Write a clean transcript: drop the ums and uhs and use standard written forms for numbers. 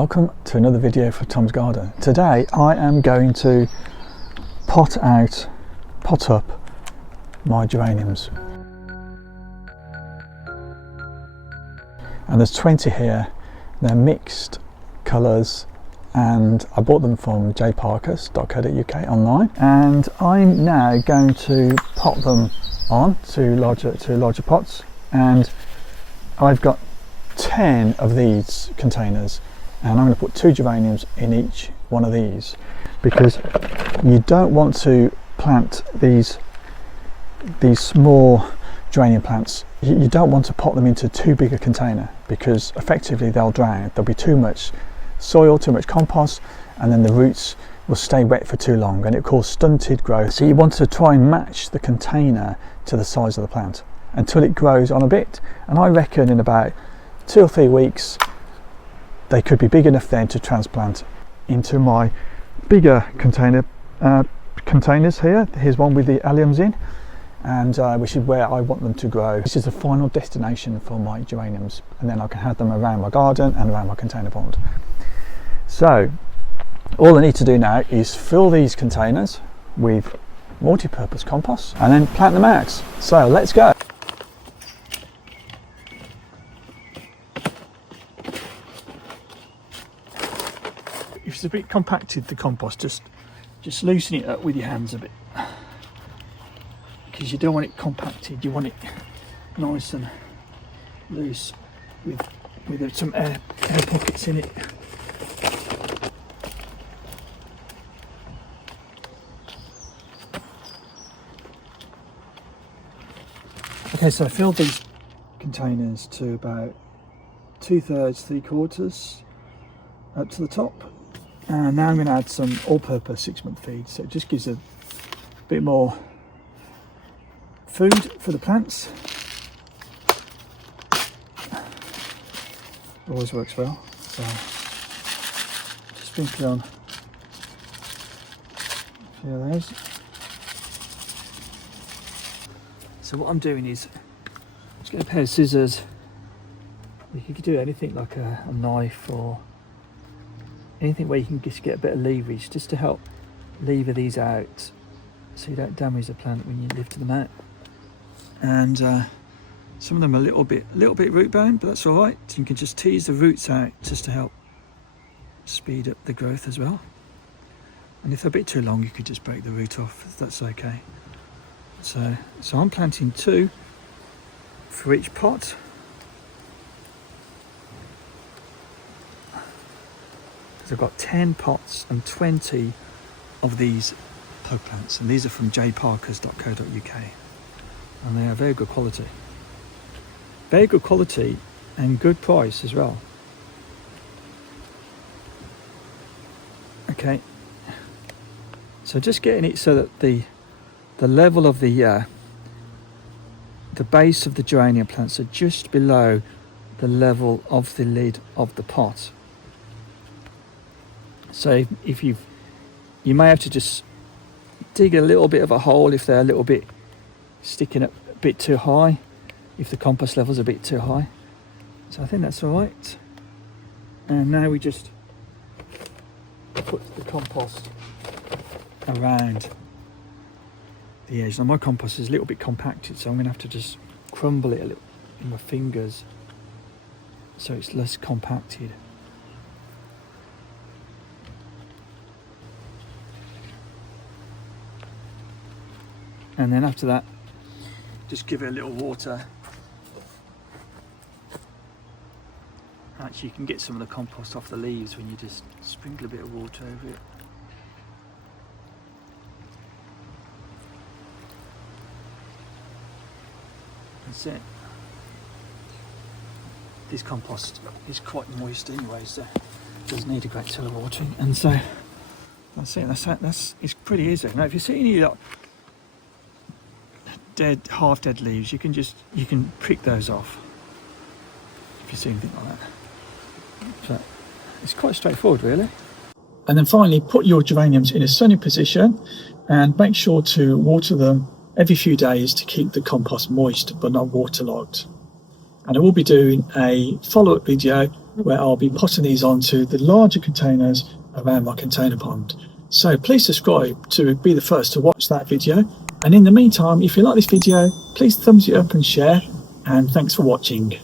Welcome to another video for Tom's Garden. Today I am going to pot up my geraniums. And there's 20 here. They're mixed colours and I bought them from jparkers.co.uk online, and I'm now going to pop them on to larger pots, and I've got 10 of these containers, and I'm going to put 2 geraniums in each one of these, because you don't want to plant these small geranium plants. You don't want to pot them into too big a container, because effectively they'll drown. There'll be too much soil, too much compost, and then the roots will stay wet for too long and it will cause stunted growth. So you want to try and match the container to the size of the plant until it grows on a bit, and I reckon in about 2 or 3 weeks they could be big enough then to transplant into my bigger containers here. Here's one with the alliums in, and which is where I want them to grow. This is the final destination for my geraniums, and then I can have them around my garden and around my container pond. So all I need to do now is fill these containers with multi-purpose compost and then plant them out. So let's go. If it's a bit compacted, the compost, just loosen it up with your hands a bit, because you don't want it compacted, you want it nice and loose with some air pockets in it. Okay, so I filled these containers to about 2/3, 3/4 up to the top. And now I'm going to add some all-purpose 6-month feed, so it just gives a bit more food for the plants. Always works well. So just sprinkle on a few of those. So what I'm doing is just get a pair of scissors. You could do anything like a knife or anything where you can just get a bit of leverage, just to help lever these out so you don't damage the plant when you lift them out. And some of them are a little bit root bound, but that's all right. You can just tease the roots out just to help speed up the growth as well. And if they're a bit too long, you could just break the root off. That's okay. So I'm planting 2 for each pot. I've got 10 pots and 20 of these pug plants, and these are from jparkers.co.uk, and they are very good quality and good price as well. Okay, so just getting it so that the level of the base of the geranium plants are just below the level of the lid of the pot. So if you may have to just dig a little bit of a hole if they're a little bit sticking up a bit too high, if the compost level's a bit too high. So I think that's all right. And now we just put the compost around the edge. Now my compost is a little bit compacted, so I'm going to have to just crumble it a little in my fingers so it's less compacted. And then after that, just give it a little water. Actually, you can get some of the compost off the leaves when you just sprinkle a bit of water over it. That's it. This compost is quite moist anyway, so it doesn't need a great deal of watering. And so that's it. It's pretty easy. Now, if you see any half dead leaves, you can prick those off if you see anything like that. So it's quite straightforward, really. And then finally, put your geraniums in a sunny position and make sure to water them every few days to keep the compost moist but not waterlogged. And I will be doing a follow-up video where I'll be potting these onto the larger containers around my container pond. So please subscribe to be the first to watch that video. And in the meantime, if you like this video, please thumbs it up and share. And thanks for watching.